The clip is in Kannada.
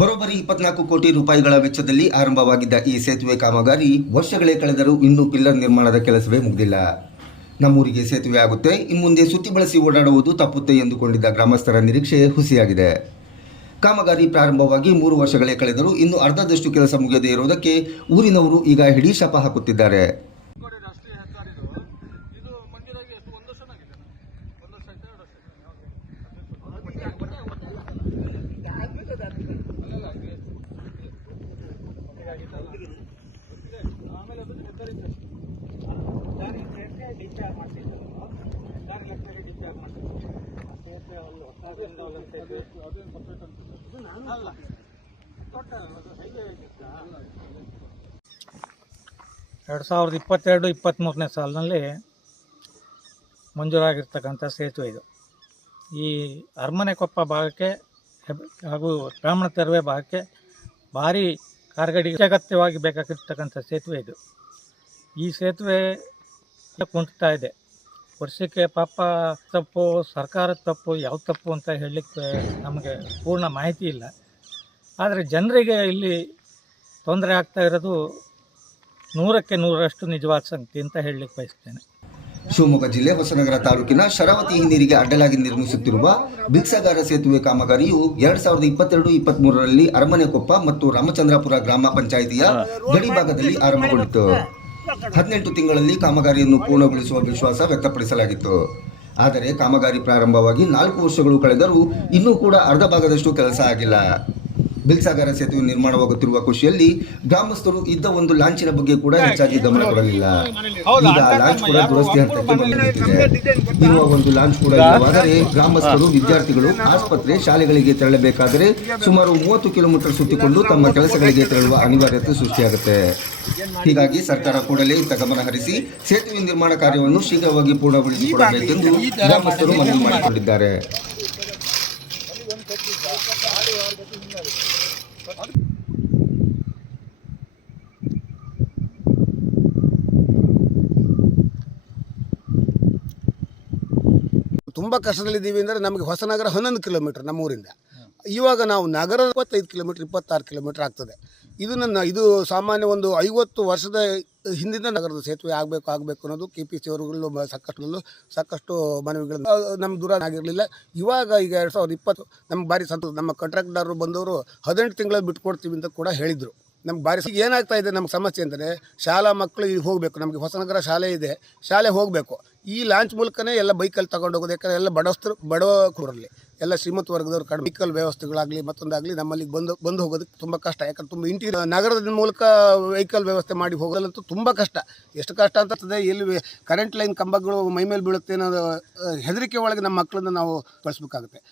ಬರೋಬ್ಬರಿ 24 ಕೋಟಿ ರೂಪಾಯಿಗಳ ವೆಚ್ಚದಲ್ಲಿ ಆರಂಭವಾಗಿದ್ದ ಈ ಸೇತುವೆ ಕಾಮಗಾರಿ ವರ್ಷಗಳೇ ಕಳೆದರೂ ಇನ್ನೂ ಪಿಲ್ಲರ್ ನಿರ್ಮಾಣದ ಕೆಲಸವೇ ಮುಗಿದಿಲ್ಲ. ನಮ್ಮೂರಿಗೆ ಸೇತುವೆ ಆಗುತ್ತೆ, ಇನ್ಮುಂದೆ ಸುತ್ತಿ ಬಳಸಿ ಓಡಾಡುವುದು ತಪ್ಪುತ್ತೆ ಎಂದುಕೊಂಡಿದ್ದ ಗ್ರಾಮಸ್ಥರ ನಿರೀಕ್ಷೆ ಹುಸಿಯಾಗಿದೆ. ಕಾಮಗಾರಿ ಪ್ರಾರಂಭವಾಗಿ 3 ವರ್ಷಗಳೇ ಕಳೆದರೂ ಇನ್ನೂ ಅರ್ಧದಷ್ಟು ಕೆಲಸ ಮುಗಿಯದೇ ಇರುವುದಕ್ಕೆ ಊರಿನವರು ಈಗ ಹಿಡಿ ಶಾಪ ಹಾಕುತ್ತಿದ್ದಾರೆ. ಎರಡು 2022-23ನೇ ಸಾಲಿನಲ್ಲಿ ಮಂಜೂರಾಗಿರ್ತಕ್ಕಂಥ ಸೇತುವೆ ಇದು. ಈ ಅರಮನೆಕೊಪ್ಪ ಭಾಗಕ್ಕೆ ಹಾಗೂ ಬ್ರಾಹ್ಮಣ ತೆರವೆ ಭಾಗಕ್ಕೆ ಭಾರಿ ಕಾರ್ಗಡಿಗೆ ಅಗತ್ಯವಾಗಿ ಬೇಕಾಗಿರ್ತಕ್ಕಂಥ ಸೇತುವೆ ಇದು. ಈ ಸೇತುವೆ ಕುಂಟ್ತಾ ಇದೆ. ವರ್ಷಕ್ಕೆ ಪಾಪ ತಪ್ಪು, ಸರ್ಕಾರದ ತಪ್ಪು, ಯಾವ ತಪ್ಪು ಅಂತ ಹೇಳಲಿಕ್ಕೆ ನಮಗೆ ಪೂರ್ಣ ಮಾಹಿತಿ ಇಲ್ಲ. ಆದರೆ ಜನರಿಗೆ ಇಲ್ಲಿ ತೊಂದರೆ ಆಗ್ತಾ ಇರೋದು 100ಕ್ಕೆ 100ರಷ್ಟು ನಿಜವಾದ ಸಂಗತಿ ಅಂತ ಹೇಳಲಿಕ್ಕೆ ಬಯಸ್ತೇನೆ. ಶಿವಮೊಗ್ಗ ಜಿಲ್ಲೆ ಹೊಸನಗರ ತಾಲೂಕಿನ ಶರಾವತಿ ಹಿನ್ನೀರಿಗೆ ಅಡ್ಡಲಾಗಿ ನಿರ್ಮಿಸುತ್ತಿರುವ ಬಿಕ್ಸಾಗಾರ ಸೇತುವೆ ಕಾಮಗಾರಿಯು 2022-23ರಲ್ಲಿ ಅರಮನೆಕೊಪ್ಪ ಮತ್ತು ರಾಮಚಂದ್ರಾಪುರ ಗ್ರಾಮ ಪಂಚಾಯಿತಿಯ ಗಡಿ ಭಾಗದಲ್ಲಿ ಆರಂಭಗೊಂಡಿತು. 18 ತಿಂಗಳಲ್ಲಿ ಕಾಮಗಾರಿಯನ್ನು ಪೂರ್ಣಗೊಳಿಸುವ ವಿಶ್ವಾಸ ವ್ಯಕ್ತಪಡಿಸಲಾಗಿತ್ತು. ಆದರೆ ಕಾಮಗಾರಿ ಪ್ರಾರಂಭವಾಗಿ 4 ವರ್ಷಗಳು ಕಳೆದರೂ ಇನ್ನೂ ಕೂಡ ಅರ್ಧ ಭಾಗದಷ್ಟು ಕೆಲಸ ಆಗಿಲ್ಲ. ಬಿಕ್ಸಾಗಾರ ಸೇತುವೆ ನಿರ್ಮಾಣವಾಗುತ್ತಿರುವ ಖುಷಿಯಲ್ಲಿ ಗ್ರಾಮಸ್ಥರು ಇದ್ದ ಒಂದು ಲಾಂಚಿನ ಬಗ್ಗೆ ಕೂಡ ಹೆಚ್ಚಾಗಿ ಗಮನ ಕೊಡಲಿಲ್ಲ. ಈಗ ಲಾಂಚ್ ಕೂಡ ದುರಸ್ತಿ ಹಂತಕ್ಕೆ ಬಂದು ನಿಂತಿದೆ. ಇರುವ ಒಂದು ಲಾಂಚ್ ಕೂಡ ಇಲ್ಲವಾದರೆ ಗ್ರಾಮಸ್ಥರು, ವಿದ್ಯಾರ್ಥಿಗಳು ಆಸ್ಪತ್ರೆ, ಶಾಲೆಗಳಿಗೆ ತೆರಳಬೇಕಾದರೆ ಸುಮಾರು 30 ಕಿಲೋಮೀಟರ್ ಸುತ್ತಿಕೊಂಡು ತಮ್ಮ ಕೆಲಸಗಳಿಗೆ ತೆರಳುವ ಅನಿವಾರ್ಯತೆ ಸೃಷ್ಟಿಯಾಗುತ್ತೆ. ಹೀಗಾಗಿ ಸರ್ಕಾರ ಕೂಡಲೇ ಇತ್ತ ಗಮನ ಹರಿಸಿ ಸೇತುವೆ ನಿರ್ಮಾಣ ಕಾರ್ಯವನ್ನು ಶೀಘ್ರವಾಗಿ ಪೂರ್ಣಗೊಳಿಸಿಕೊಡಬೇಕೆಂದು ಗ್ರಾಮಸ್ಥರು ಮನವಿ ಮಾಡಿಕೊಂಡಿದ್ದಾರೆ. ತುಂಬ ಕಷ್ಟದಲ್ಲಿದ್ದೀವಿ ಅಂದರೆ ನಮಗೆ ಹೊಸನಗರ 11 ಕಿಲೋಮೀಟರ್ ನಮ್ಮೂರಿಂದ. ಇವಾಗ ನಾವು ನಗರ 25 ಕಿಲೋಮೀಟರ್ 26 ಕಿಲೋಮೀಟರ್ ಆಗ್ತದೆ. ಇದು ಸಾಮಾನ್ಯ ಒಂದು 50 ವರ್ಷದ ಹಿಂದಿನ ನಗರದ ಸೇತುವೆ ಆಗಬೇಕು ಅನ್ನೋದು KPC ಅವರುಗಳು ಸಾಕಷ್ಟು ಮನವಿಗಳನ್ನು ನಮ್ಗೆ ದೂರ ಆಗಿರಲಿಲ್ಲ. ಈಗ 2020 ನಮ್ಗೆ ಭಾರಿ ಸಂತೋಷ. ನಮ್ಮ ಕಾಂಟ್ರಾಕ್ಟರ್ ಬಂದವರು 18 ತಿಂಗಳಲ್ಲಿ ಬಿಟ್ಕೊಡ್ತೀವಿ ಅಂತ ಕೂಡ ಹೇಳಿದರು. ನಮ್ಗೆ ಭಾರಿ ಏನಾಗ್ತಾ ಇದೆ, ನಮ್ಗೆ ಸಮಸ್ಯೆ ಅಂದರೆ ಶಾಲಾ ಮಕ್ಕಳು ಈಗ ಹೋಗಬೇಕು. ನಮಗೆ ಹೊಸನಗರ ಶಾಲೆ ಇದೆ, ಶಾಲೆ ಹೋಗಬೇಕು. ಈ ಲಾಂಚ್ ಮೂಲಕನೇ ಎಲ್ಲ ಬೈಕಲ್ಲಿ ತಗೊಂಡು ಹೋಗೋದು. ಯಾಕಂದರೆ ಎಲ್ಲ ಬಡವ ಕೂರಲ್ಲಿ ಎಲ್ಲ ಶ್ರೀಮಂತ ವರ್ಗದವ್ರು ಕಡಿಮೆ ವೆಹಿಕಲ್ ವ್ಯವಸ್ಥೆಗಳಾಗಲಿ ಮತ್ತೊಂದಾಗಲಿ ನಮ್ಮಲ್ಲಿ ಬಂದು ಹೋಗೋದಕ್ಕೆ ತುಂಬ ಕಷ್ಟ. ಯಾಕಂದ್ರೆ ತುಂಬ ನಗರದ ಮೂಲಕ ವೆಹಿಕಲ್ ವ್ಯವಸ್ಥೆ ಮಾಡಿ ಹೋಗೋದಂತೂ ತುಂಬ ಕಷ್ಟ. ಎಷ್ಟು ಕಷ್ಟ ಅಂತಂತದೆ, ಎಲ್ಲಿ ಕರೆಂಟ್ ಲೈನ್ ಕಂಬಗಳು ಮೈ ಮೇಲೆ ಬೀಳುತ್ತೆ ಅನ್ನೋದು ಹೆದರಿಕೆ ಒಳಗೆ ನಮ್ಮ ಮಕ್ಕಳನ್ನ ನಾವು ಕಳಿಸ್ಬೇಕಾಗುತ್ತೆ.